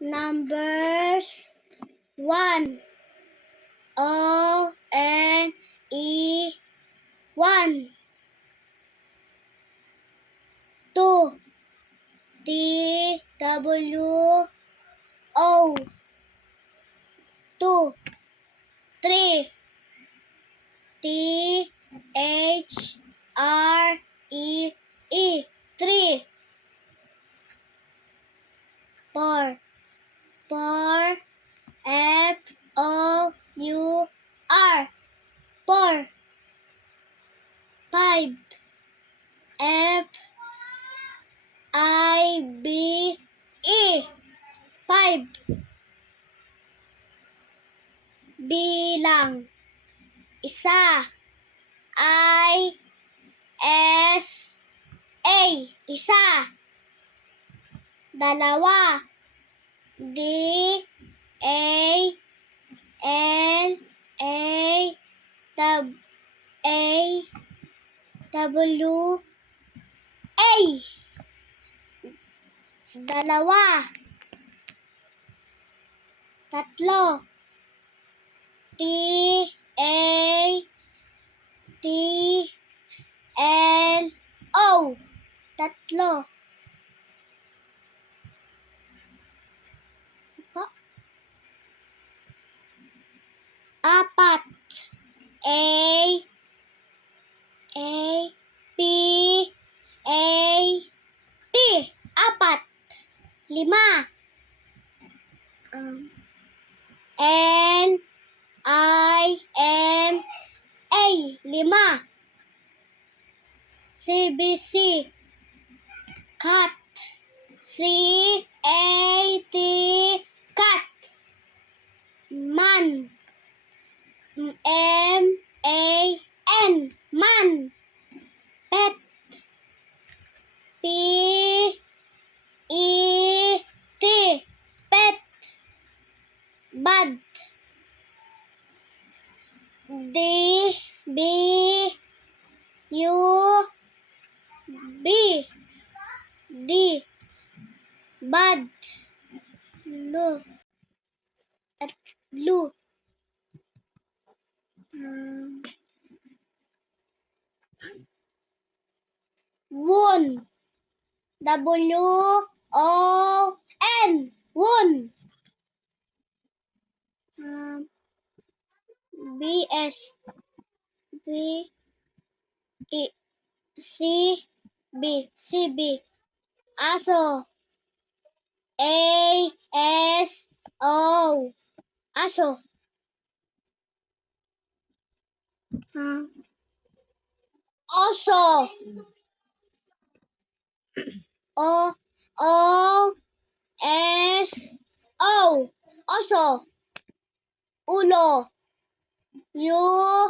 Numbers 1. O-N-E 1. 2. T-W-O 2. 3. T-H-R-E-E 3. 4. 4. F-O-U-R 4. 5. F-I-B-E 5. Bilang. Isa. I-S-A isa. Dalawa. D-A-L-A-W-A dalawa. Tatlo. T-A-T-L-O tatlo. Apat. A-P-A-T apat. 5. L-I-M-A 5. C-B-C cat. C-A-T cat. Man. M-A-N man. Pet. P-E-T pet. Bad. D-B-U-B D bad. Lu. Tatlo. Won. W-O-N won. B-S B-E C-B C-B aso. A-S-O aso. Oso. O-O-S-O oso. Ulo. U-L-O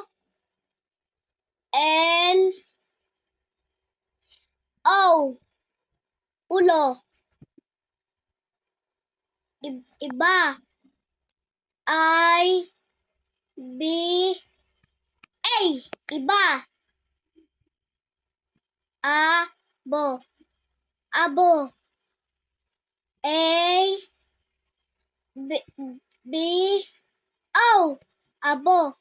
ulo. Iba. I-B-A iba. Abo. Abo. A-B-O abo.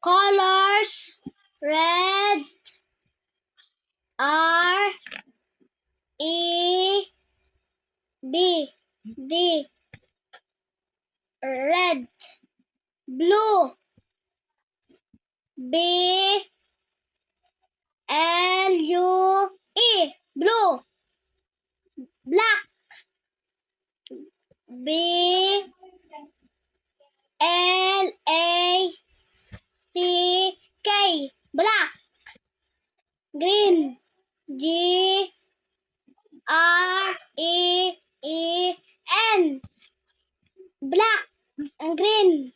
Colors. Red. R-E-D red. Blue. B-L-U-E blue. Black. B-L-A-C-K black. Green. G-R-E-E-N black. Ang green.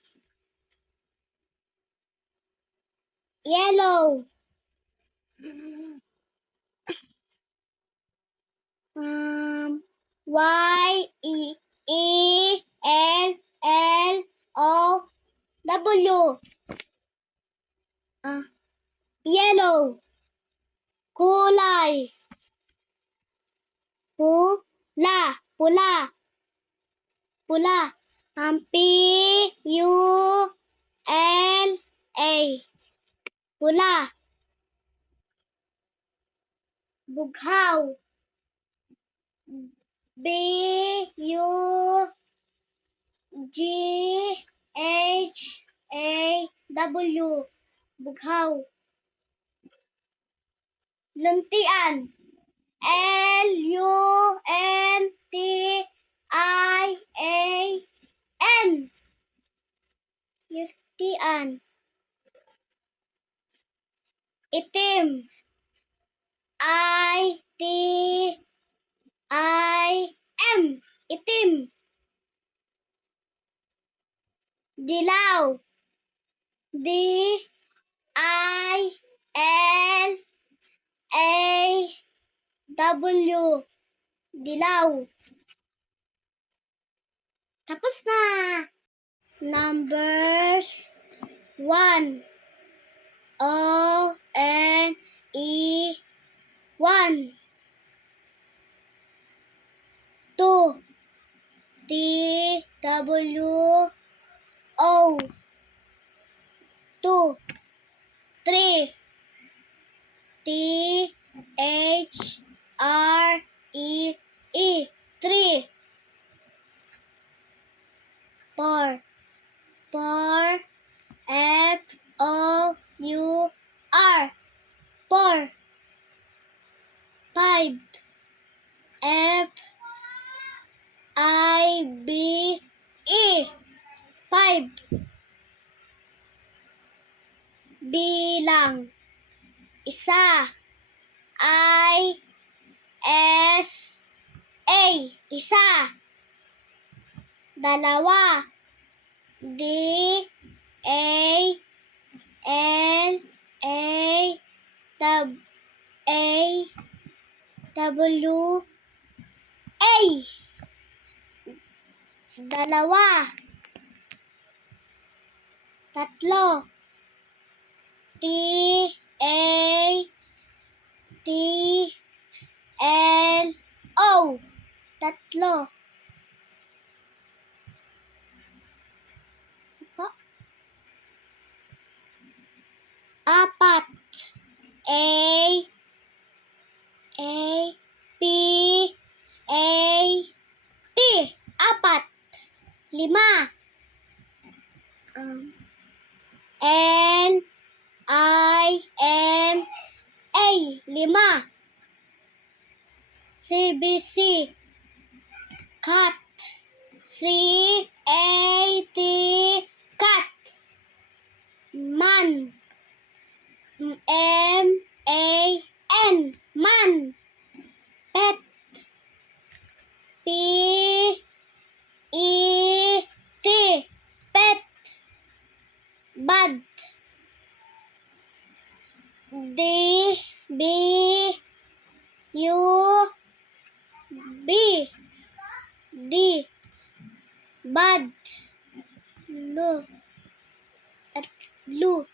Yellow. Y-E-L-L-O-W yellow. Kulay. Pula. Pula. Pula. P-U-L-A. Pula. Bughaw. B-U-G-H-A-W. Bughaw. Luntian. L-U-N-T-I-A-N. Luntian. Itim. I-T-I-M. Itim. Dilaw. D-I-L-A-W. Dilaw. Tapos na. Numbers 1. O-N-E 1. 2. T-W-O 2. 3. T-H-R-E-E 3. 4. 4. F-O-U-R 4. 5. F-I-B-E 5. Bilang. Isa. I-S-A. Isa. Dalawa. D-A-L-A-W-A. Dalawa. Tatlo. T-A-T-L-O. Tatlo. Apat. A-P-A-T. Apat. 5. L-I-M-A. 5. C-B-C. Cat. C-A-T. Cat. Man. M-A-N. Man. Pet. P-E-T. Pet. Bad. D-B-U-B. D. Bad. Lu. At lu.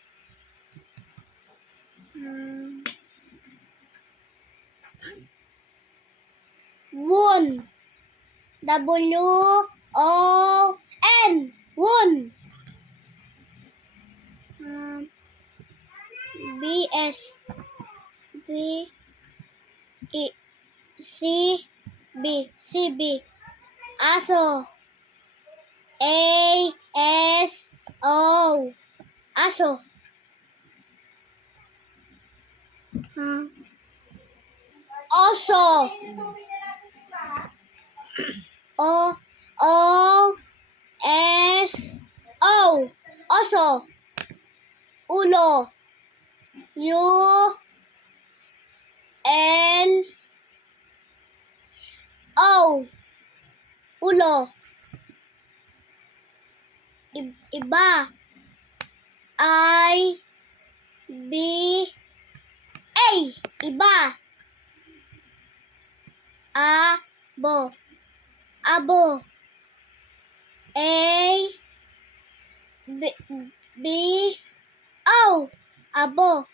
Woon. W-O-N. Woon. B-S. B-E. C-B. C-B. Aso. A-S-O. Aso. Oso. O-O-S-O. Oso. Ulo. U-L-O. Ulo. Iba. I-B-A. Iba. Abo. Abo. A-B-O. Abo.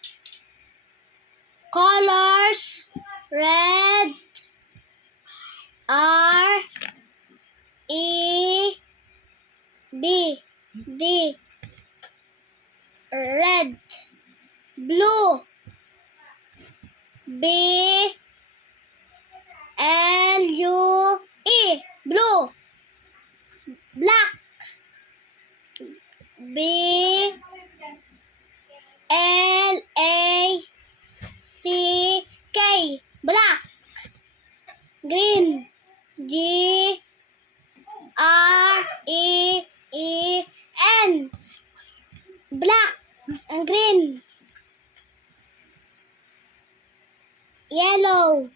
Colors. Red. R. E. D, red, blue, B, L, U, E, blue, black, B, L, A, C, K, black, green, G, R, E, N, black and green, yellow,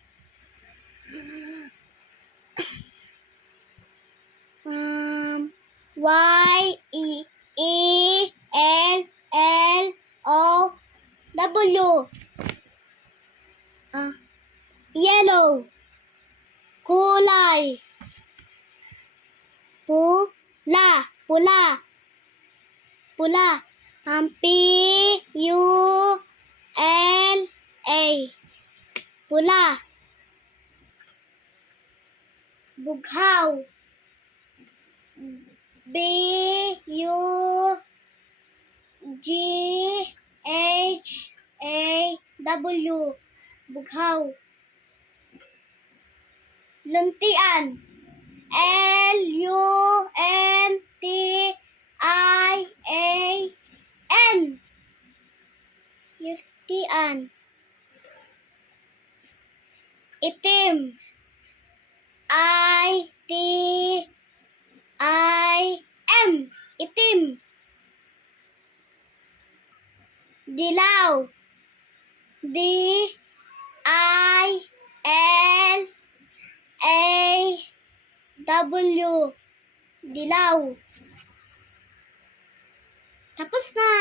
Y, L, O, W, yellow, kulay, pula, P, U, L, A, pula, bughaw, B, U, G, H, A, W, bughaw, luntian, L, U, N, T, I, A, N, luntian, itim, I, T, I, M, itim, dilaw, D, I, L, A, W, dilaw. Tapos na.